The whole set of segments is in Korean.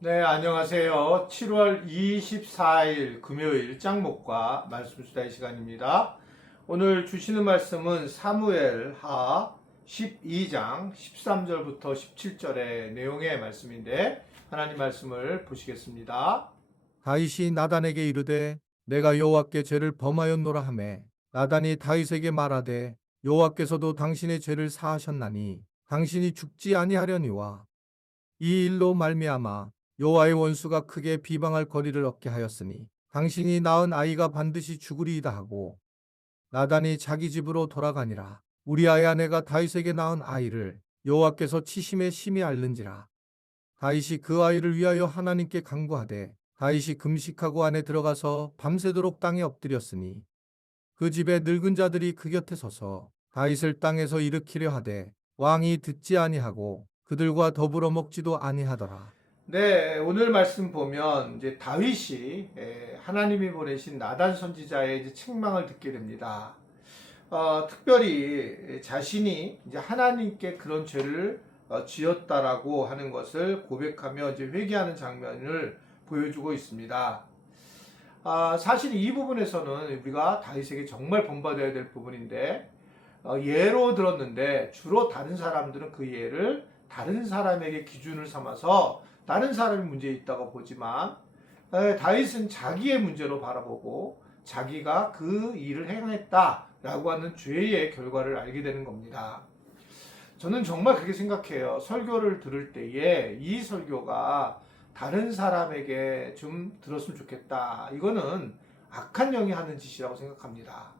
네, 안녕하세요. 7월 24일 금요일 짱목과 말씀 수다의 시간입니다. 오늘 주시는 말씀은 사무엘 하 12장 13절부터 17절의 내용의 말씀인데 하나님 말씀을 보시겠습니다. 다윗이 나단에게 이르되 내가 여호와께 죄를 범하였노라 하매 나단이 다윗에게 말하되 여호와께서도 당신의 죄를 사하셨나니 당신이 죽지 아니하려니와 이 일로 말미암아 여호와의 원수가 크게 비방할 거리를 얻게 하였으니 당신이 낳은 아이가 반드시 죽으리이다 하고 나단이 자기 집으로 돌아가니라. 우리아의 아내가 다윗에게 낳은 아이를 여호와께서 치심에 심히 앓는지라. 다윗이 그 아이를 위하여 하나님께 간구하되 다윗이 금식하고 안에 들어가서 밤새도록 땅에 엎드렸으니 그 집에 늙은 자들이 그 곁에 서서 다윗을 땅에서 일으키려 하되 왕이 듣지 아니하고 그들과 더불어 먹지도 아니하더라. 네, 오늘 말씀 보면 이제 다윗이 하나님이 보내신 나단 선지자의 이제 책망을 듣게 됩니다. 특별히 자신이 이제 하나님께 그런 죄를 지었다라고 하는 것을 고백하며 이제 회개하는 장면을 보여주고 있습니다. 사실 이 부분에서는 우리가 다윗에게 정말 본받아야 될 부분인데 예로 들었는데 주로 다른 사람들은 그 예를 다른 사람에게 기준을 삼아서 다른 사람이 문제에 있다고 보지만 다윗은 자기의 문제로 바라보고 자기가 그 일을 행했다라고 하는 죄의 결과를 알게 되는 겁니다. 저는 정말 그렇게 생각해요. 설교를 들을 때에 이 설교가 다른 사람에게 좀 들었으면 좋겠다. 이거는 악한 영이 하는 짓이라고 생각합니다.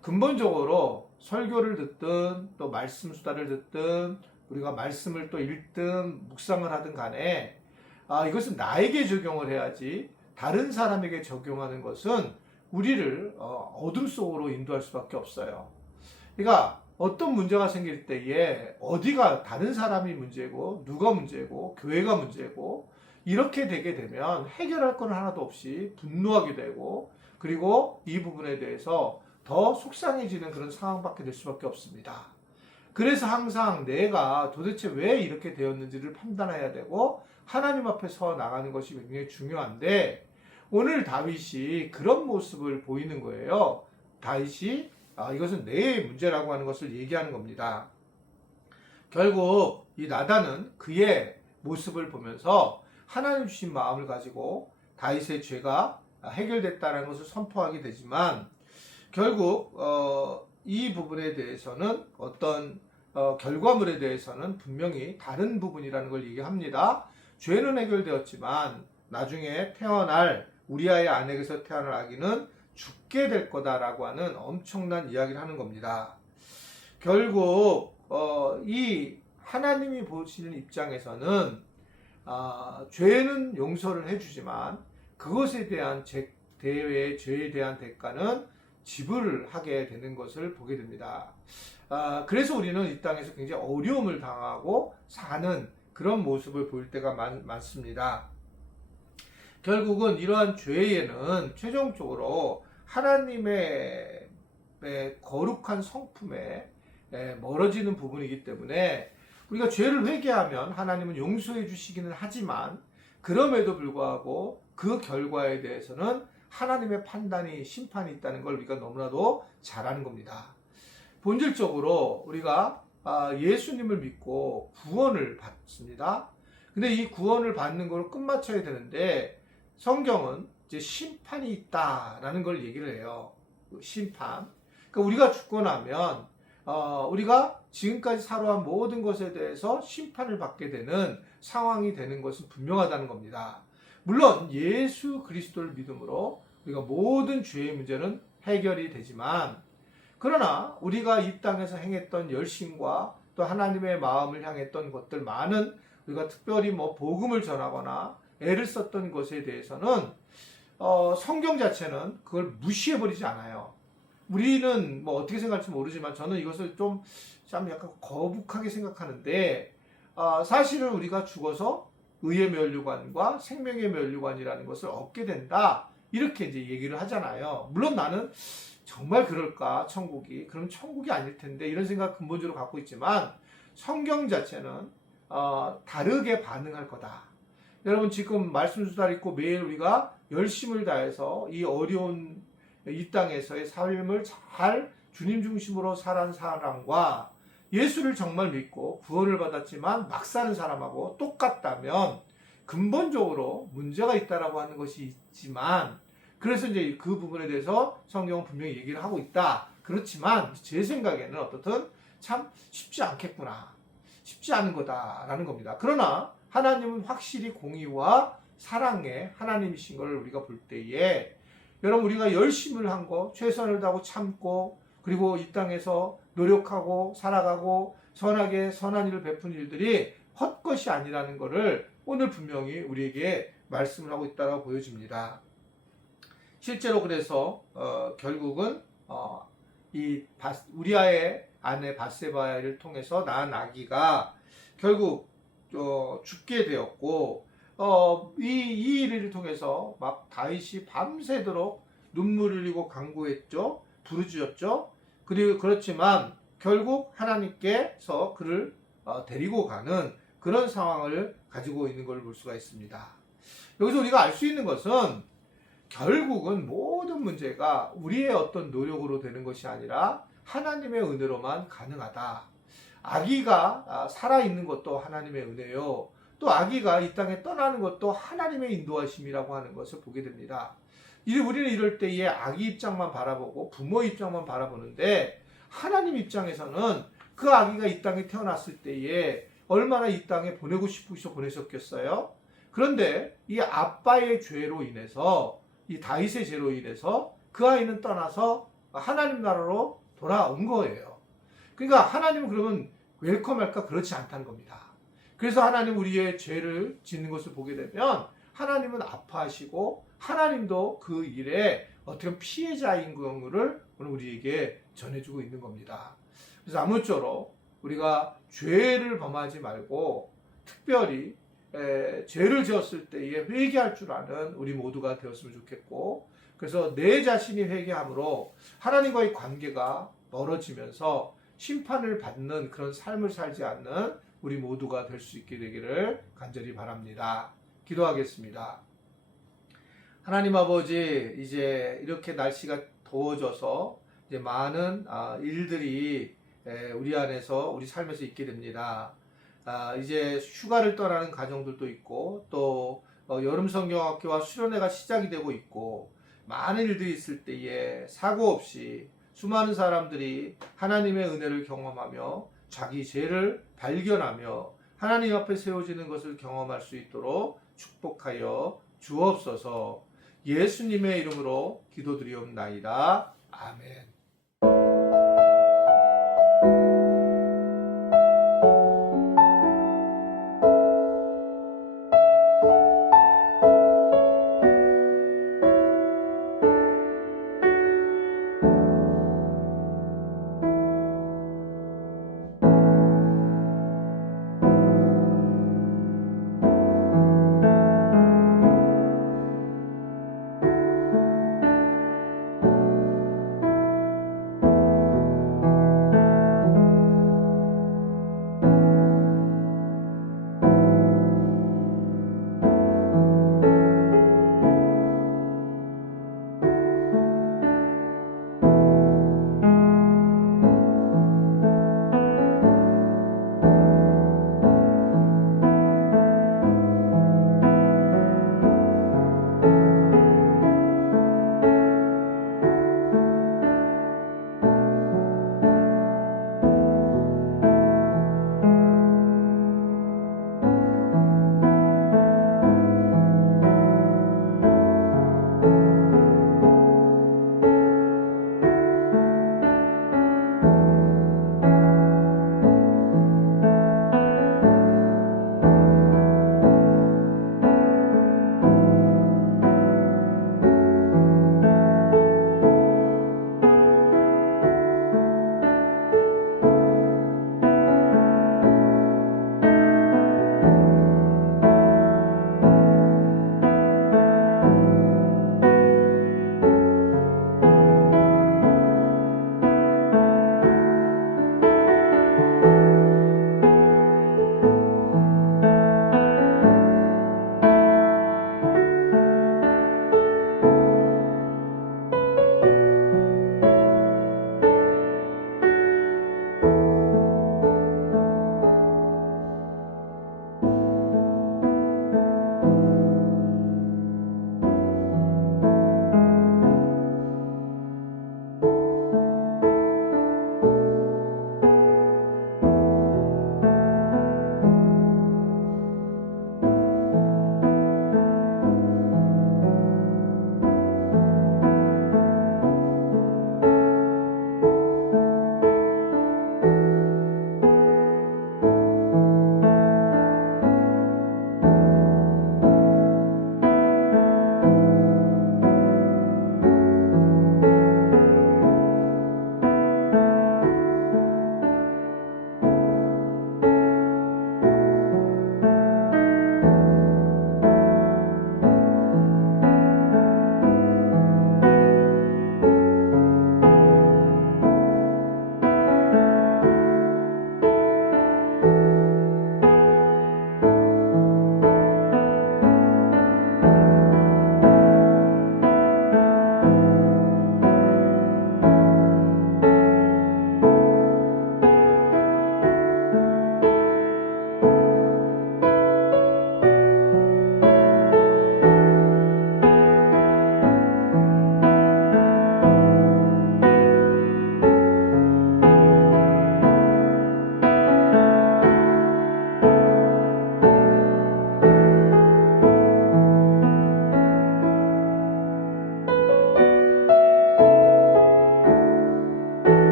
근본적으로 설교를 듣든 또 말씀 수다를 듣든 우리가 말씀을 또 읽든 묵상을 하든 간에 이것은 나에게 적용을 해야지 다른 사람에게 적용하는 것은 우리를 어둠 속으로 인도할 수밖에 없어요. 그러니까 어떤 문제가 생길 때에 어디가 다른 사람이 문제고 누가 문제고 교회가 문제고 이렇게 되게 되면 해결할 건 하나도 없이 분노하게 되고 그리고 이 부분에 대해서 더 속상해지는 그런 상황밖에 될 수밖에 없습니다. 그래서 항상 내가 도대체 왜 이렇게 되었는지를 판단해야 되고 하나님 앞에 서 나가는 것이 굉장히 중요한데 오늘 다윗이 그런 모습을 보이는 거예요. 다윗이 이것은 내 문제라고 하는 것을 얘기하는 겁니다. 결국 이 나단은 그의 모습을 보면서 하나님 주신 마음을 가지고 다윗의 죄가 해결됐다는 것을 선포하게 되지만 결국 이 부분에 대해서는 어떤 결과물에 대해서는 분명히 다른 부분이라는 걸 얘기합니다. 죄는 해결되었지만 나중에 태어날 우리아의 아내에게서 태어날 아기는 죽게 될 거다라고 하는 엄청난 이야기를 하는 겁니다. 결국 이 하나님이 보시는 입장에서는 죄는 용서를 해주지만 그것에 대한 죄에 대한 대가는 지불을 하게 되는 것을 보게 됩니다. 그래서 우리는 이 땅에서 굉장히 어려움을 당하고 사는 그런 모습을 볼 때가 많습니다. 결국은 이러한 죄에는 최종적으로 하나님의 거룩한 성품에 멀어지는 부분이기 때문에 우리가 죄를 회개하면 하나님은 용서해 주시기는 하지만 그럼에도 불구하고 그 결과에 대해서는 하나님의 판단이 심판이 있다는 걸 우리가 너무나도 잘 아는 겁니다. 본질적으로 우리가 예수님을 믿고 구원을 받습니다. 근데 이 구원을 받는 걸 끝마쳐야 되는데 성경은 이제 심판이 있다라는 걸 얘기를 해요. 심판. 그러니까 우리가 죽고 나면 우리가 지금까지 살아온 모든 것에 대해서 심판을 받게 되는 상황이 되는 것은 분명하다는 겁니다. 물론 예수 그리스도를 믿음으로 우리가 모든 죄의 문제는 해결이 되지만 그러나 우리가 이 땅에서 행했던 열심과 또 하나님의 마음을 향했던 것들 많은 우리가 특별히 복음을 전하거나 애를 썼던 것에 대해서는 성경 자체는 그걸 무시해버리지 않아요. 우리는 어떻게 생각할지 모르지만 저는 이것을 좀 약간 거북하게 생각하는데 사실은 우리가 죽어서 의의 면류관과 생명의 면류관이라는 것을 얻게 된다. 이렇게 이제 얘기를 하잖아요. 물론 나는 정말 그럴까 천국이 그럼 천국이 아닐 텐데 이런 생각 근본적으로 갖고 있지만 성경 자체는 다르게 반응할 거다. 여러분 지금 말씀 수달 있고 매일 우리가 열심을 다해서 이 어려운 이 땅에서의 삶을 잘 주님 중심으로 살아온 사람과 예수를 정말 믿고 구원을 받았지만 막 사는 사람하고 똑같다면 근본적으로 문제가 있다라고 하는 것이 있지만, 그래서 이제 그 부분에 대해서 성경은 분명히 얘기를 하고 있다. 그렇지만 제 생각에는 어떻든 참 쉽지 않겠구나, 쉽지 않은 거다라는 겁니다. 그러나 하나님은 확실히 공의와 사랑의 하나님이신 걸 우리가 볼 때에, 여러분 우리가 열심을 한 거, 최선을 다하고 참고, 그리고 이 땅에서 노력하고 살아가고 선하게 선한 일을 베푼 일들이 헛것이 아니라는 것을 오늘 분명히 우리에게 말씀을 하고 있다고 보여집니다. 실제로 그래서 결국은 이 우리아의 아내 밧세바를 통해서 낳은 아기가 결국 죽게 되었고, 이 일을 통해서 막 다윗이 밤새도록 눈물을 흘리고 간구했죠. 부르짖었죠. 그리고 그렇지만 결국 하나님께서 그를 데리고 가는 그런 상황을 가지고 있는 걸 볼 수가 있습니다. 여기서 우리가 알 수 있는 것은 결국은 모든 문제가 우리의 어떤 노력으로 되는 것이 아니라 하나님의 은혜로만 가능하다. 아기가 살아있는 것도 하나님의 은혜요, 또 아기가 이 땅에 떠나는 것도 하나님의 인도하심이라고 하는 것을 보게 됩니다. 우리는 이럴 때에 아기 입장만 바라보고 부모 입장만 바라보는데, 하나님 입장에서는 그 아기가 이 땅에 태어났을 때에 얼마나 이 땅에 보내고 싶으셔 보내셨겠어요? 그런데 이 아빠의 죄로 인해서, 이 다윗의 죄로 인해서 그 아이는 떠나서 하나님 나라로 돌아온 거예요. 그러니까 하나님은 그러면 웰컴할까? 그렇지 않다는 겁니다. 그래서 하나님 우리의 죄를 짓는 것을 보게 되면 하나님은 아파하시고, 하나님도 그 일에 어떻게 보면 피해자인 경우를 오늘 우리에게 전해주고 있는 겁니다. 그래서 아무쪼록 우리가 죄를 범하지 말고 특별히 죄를 지었을 때에 회개할 줄 아는 우리 모두가 되었으면 좋겠고, 그래서 내 자신이 회개함으로 하나님과의 관계가 멀어지면서 심판을 받는 그런 삶을 살지 않는 우리 모두가 될 수 있게 되기를 간절히 바랍니다. 기도하겠습니다. 하나님 아버지, 이제 이렇게 날씨가 더워져서 이제 많은 일들이 우리 안에서, 우리 삶에서 있게 됩니다. 이제 휴가를 떠나는 가정들도 있고, 또 여름 성경학교와 수련회가 시작이 되고 있고, 많은 일들이 있을 때에 사고 없이 수많은 사람들이 하나님의 은혜를 경험하며 자기 죄를 발견하며 하나님 앞에 세워지는 것을 경험할 수 있도록 축복하여 주옵소서. 예수님의 이름으로 기도드리옵나이다. 아멘.